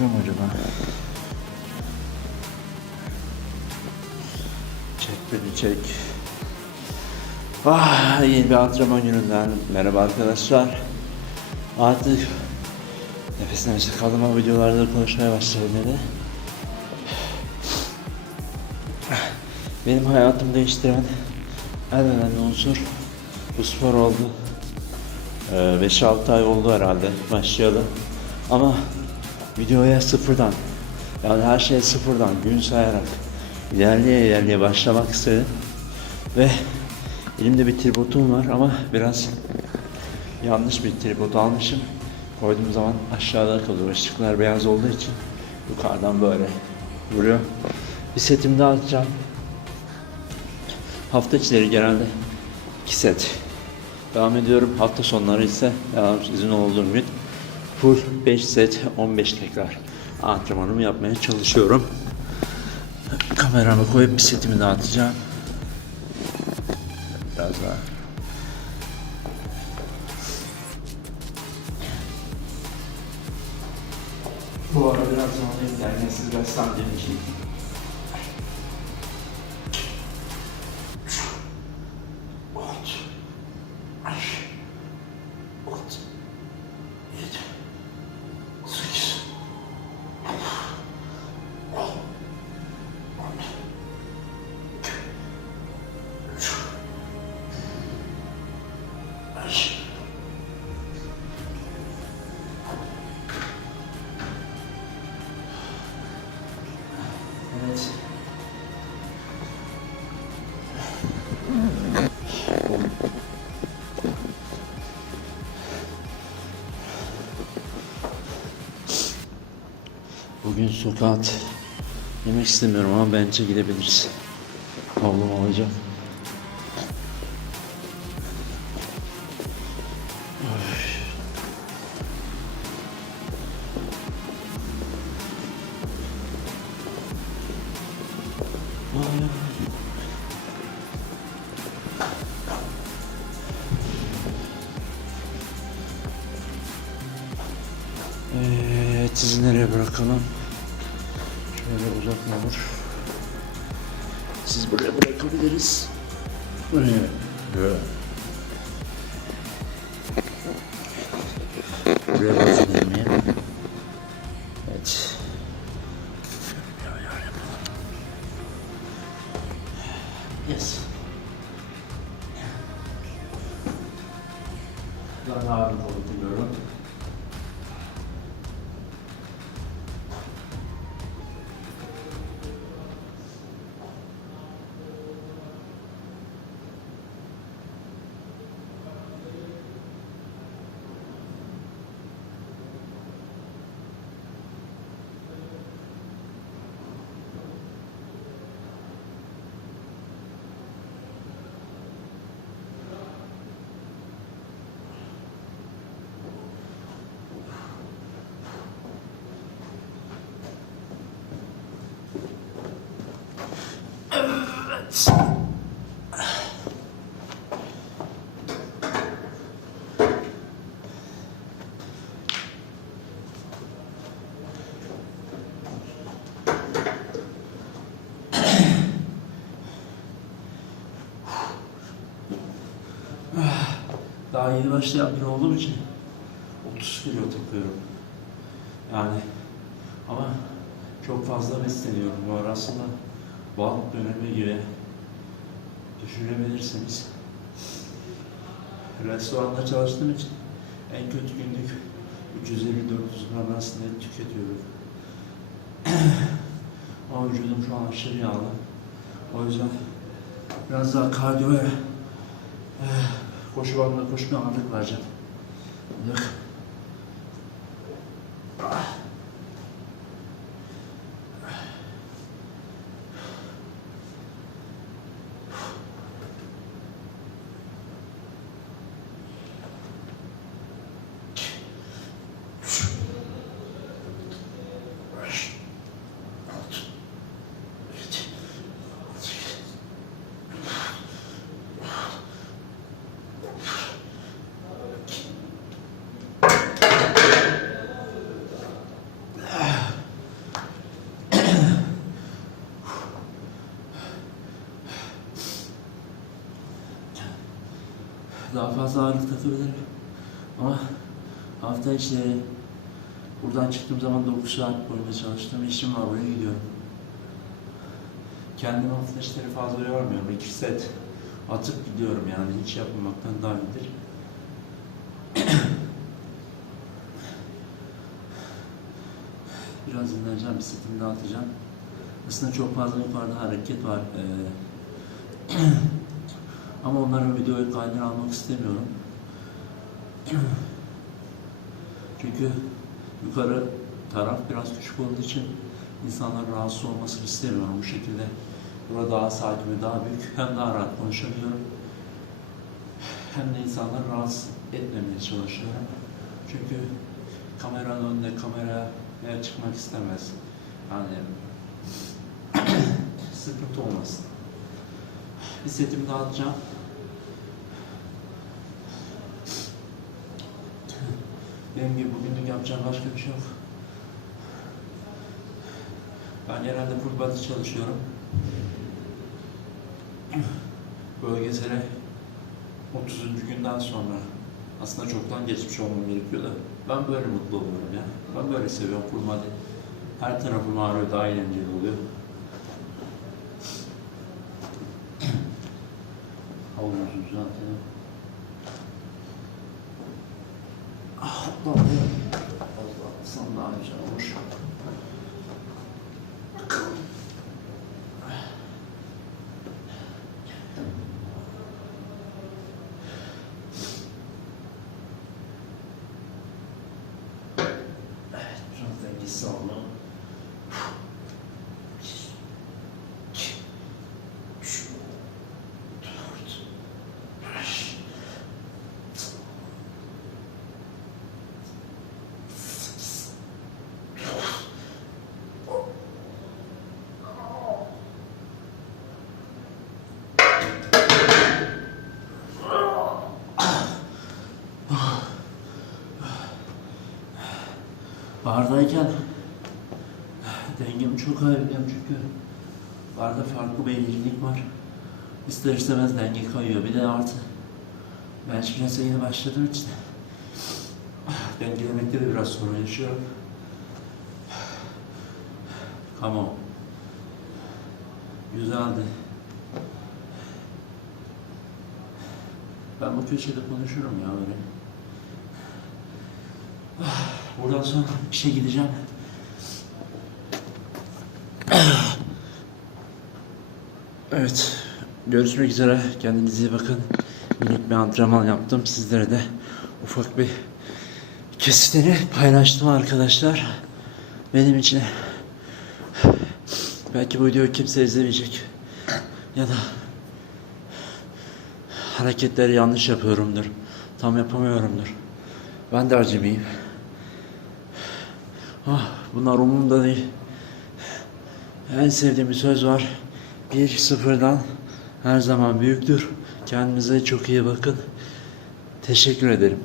Mu acaba? Çek beni çek. Ah, yeni bir antrenman gününden merhaba arkadaşlar. Artık nefes nefese kalma videolarda konuşmaya başladım dedi. Benim hayatımı değiştiren en önemli unsur bu spor oldu. Ee, 5-6 ay oldu herhalde başlayalım. Ama videoya sıfırdan yani her şey sıfırdan gün sayarak ilerleye ilerleye başlamak istedim. Ve elimde bir tripodum var ama biraz yanlış bir tripod almışım. Koyduğum zaman aşağıda kalıyor. Işıklar beyaz olduğu için yukarıdan böyle vuruyor. Bir setimi daha atacağım. Hafta içleri genelde 2 set devam ediyorum. Hafta sonları ise devam izin olduğum gün full 5 set 15 tekrar antrenmanımı yapmaya çalışıyorum. Kameramı koyup bir setimi dağıtacağım. Biraz daha. Bu ara biraz sonra dengesiz beslendiğim için Evet. Bugün sokak yemek istemiyorum ama bence gidebiliriz. Havlum alacağım. Evet, bırakalım? Şöyle uzak mı olur? Siz buraya bırakabiliriz. Buraya. Böyle. Buraya bakayım ya. Evet. Yes. Ben ağırlık olup Daha yeni başlayan biri olduğum için 30 kilo takıyorum. Yani ama çok fazla besleniyorum bu ara aslında bal dönemi gibi düşünebilirsiniz. Restoranda çalıştığım için en kötü günlük 350-400 gram arasında et tüketiyorum. Ama vücudum şu an aşırı yağlı. O yüzden biraz daha kardiyoya eh, koşu bandına koşmaya ağırlık vereceğim. Yok. Daha fazla ağırlık takabilirim. Ama hafta içi buradan çıktığım zaman 9 saat boyunca çalıştığım işim var. Oraya gidiyorum. Kendimi hafta içleri fazla yormuyorum. 2 set atıp gidiyorum yani. Hiç yapmamaktan daha iyidir. Biraz dinleneceğim, bisikletimi de atacağım. Aslında çok fazla yukarıda hareket var. Ee, ama onları videoya kaydına almak istemiyorum. Çünkü yukarı taraf biraz küçük olduğu için insanların rahatsız olmasını istemiyorum bu şekilde. Burada daha sakin ve daha büyük. Hem daha rahat konuşabiliyorum. Hem de insanları rahatsız etmemeye çalışıyorum. Çünkü kameranın önünde kameraya çıkmak istemez. Yani sıkıntı olmasın. Bisikletimi dağıtacağım. Benim gibi bugünlük yapacağım başka bir şey yok. Ben genelde full body çalışıyorum. Bölgesele 30. günden sonra aslında çoktan geçmiş olmam gerekiyor da ben böyle mutlu oluyorum ya. Ben böyle seviyorum body. Her tarafım ağrıyor, daha eğlenceli oluyor. Havuzu zaten. Ah, doğru. Allah atsam daha güzel olur. Evet, biraz dengesiz olma. Üç, Bardayken dengemi çok kaybediyorum çünkü barda farklı eğrilik var. İster istemez denge kayıyor. Bir de artı ben şirinse yeni başladığım için dengelemekte de biraz sorun yaşıyorum. Come on. Güzeldi. Ben bu köşede konuşurum ya böyle. Buradan sonra işe gideceğim. Evet. Görüşmek üzere. Kendinize iyi bakın. Minik bir antrenman yaptım. Sizlere de ufak bir kesitini paylaştım arkadaşlar. Benim için belki bu videoyu kimse izlemeyecek. Ya da hareketleri yanlış yapıyorumdur. Tam yapamıyorumdur. Ben de acemiyim. Ah, bunlar umurumda değil. En sevdiğim bir söz var. Bir sıfırdan her zaman büyüktür. Kendinize çok iyi bakın. Teşekkür ederim.